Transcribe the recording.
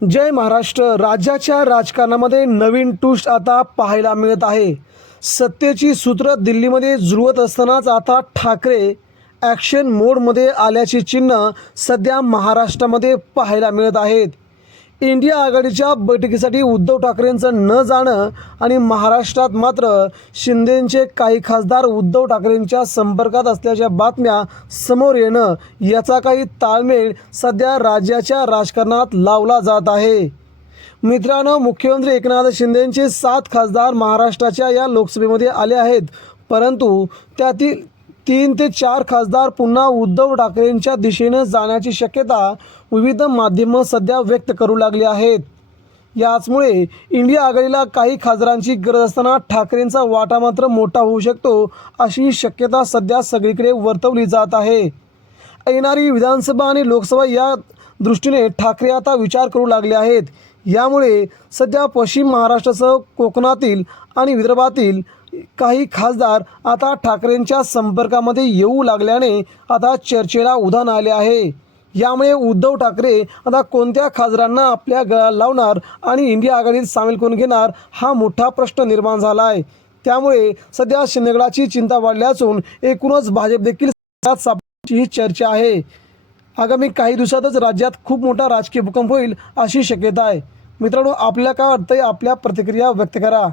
जय महाराष्ट्र. राज्याच्या राजकारणामध्ये नवीन टूस्ट आता पाहायला मिळत आहे. सत्तेची सूत्र दिल्लीमध्ये जुळवत असतानाच आता ठाकरे ॲक्शन मोडमध्ये आल्याची चिन्ह सध्या महाराष्ट्रामध्ये पाहायला मिळत आहेत. इंडिया आघाडीच्या बैठकीसाठी उद्धव ठाकरेंचं न जाणं आणि महाराष्ट्रात मात्र शिंदेंचे काही खासदार उद्धव ठाकरेंच्या संपर्कात असल्याच्या बातम्या समोर येणं याचा काही ताळमेळ सध्या राज्याच्या राजकारणात लावला जात आहे. मित्रांनो मुख्यमंत्री एकनाथ शिंदेंचे सात खासदार महाराष्ट्राच्या या लोकसभेमध्ये आले आहेत परंतु त्यातील तीन ते चार खासदार पुन्हा उद्धव ठाकरेंच्या दिशेनं जाण्याची शक्यता विविध माध्यमं सध्या व्यक्त करू लागली आहेत. याचमुळे इंडिया आघाडीला काही खासदारांची गरज असताना ठाकरेंचा वाटा मात्र मोठा होऊ शकतो अशी शक्यता सध्या सगळीकडे वर्तवली जात आहे. येणारी विधानसभा आणि लोकसभा या दृष्टीने ठाकरे आता विचार करू लागले आहेत. यामुळे सध्या पश्चिम महाराष्ट्रासह कोकणातील आणि विदर्भातील काही खासदार आता ठाकरेंच्या संपर्कामध्ये येऊ लागल्याने आता चर्चेला उधाण आले आहे. यामुळे उद्धव ठाकरे आता कोणत्या खासदारांना आपल्या गळाला लावणार आणि इंडिया आघाडीत सामील करून घेणार हा मोठा प्रश्न निर्माण झाला आहे त्यामुळे सध्या शिंदेगडाची चिंता वाढली असून एकूणच भाजप देखील ही चर्चा आहे. आगामी काही दिवसातच राज्यात खूप मोठा राजकीय भूकंप होईल अशी शक्यता आहे. मित्रांनो आपल्या काय वाटतंय? आपल्या प्रतिक्रिया व्यक्त करा.